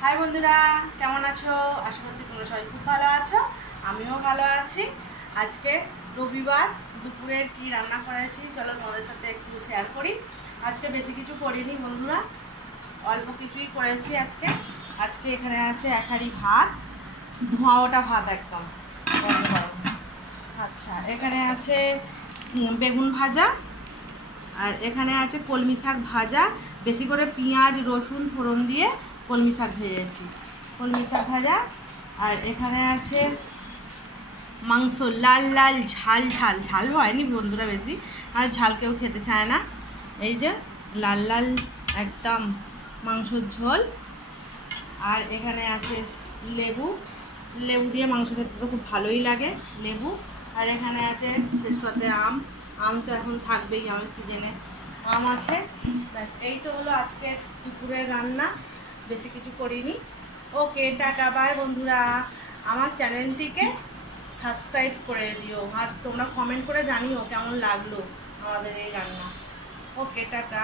High বন্ধুরা, কেমন আছো? আশা করছি তোমরা সবাই খুব ভালো আছো, আমিও ভালো আছি। আজকে রবিবার, দুপুরের কি রান্না করেছি চলো তোমাদের সাথে একটু শেয়ার করি। আজকে বেশি কিছু করিনি বন্ধুরা, অল্প কিছুই করেছি আজকে। আজকে এখানে আছে এক হাঁড়ি ভাত, ধোঁয়া ওটা ভাত একদম গরম গরম। আচ্ছা, এখানে আছে বেগুন ভাজা, আর এখানে আছে কলমি শাক ভাজা। বেশি করে পেঁয়াজ রসুন ফোড়ন দিয়ে কলমি শাক ভেজেছি, কলমি শাক ভাজা। আর এখানে আছে মাংস, লাল লাল ঝাল ঝাল ঝাল হয়নি বন্ধুরা বেশি, আর ঝাল কেউ খেতে চায় না। এই যে লাল লাল একদম মাংসর ঝোল। আর এখানে আছে লেবু, লেবু দিয়ে মাংস খেতে তো খুব ভালোই লাগে, লেবু। আর এখানে আছে শেষ পাতে আম, আম তো এখন থাকবেই, আমের সিজনে আম আছে। ব্যাস, এই তো হলো আজকের দুপুরের রান্না, বেশি কিছু করিনি। ওকে, টাটা, বাই বন্ধুরা। আমার চ্যানেলটিকে সাবস্ক্রাইব করে দিও, আর তোমরা কমেন্ট করে জানিও কেমন লাগলো আমাদের এই রান্না। ওকে, টাটা।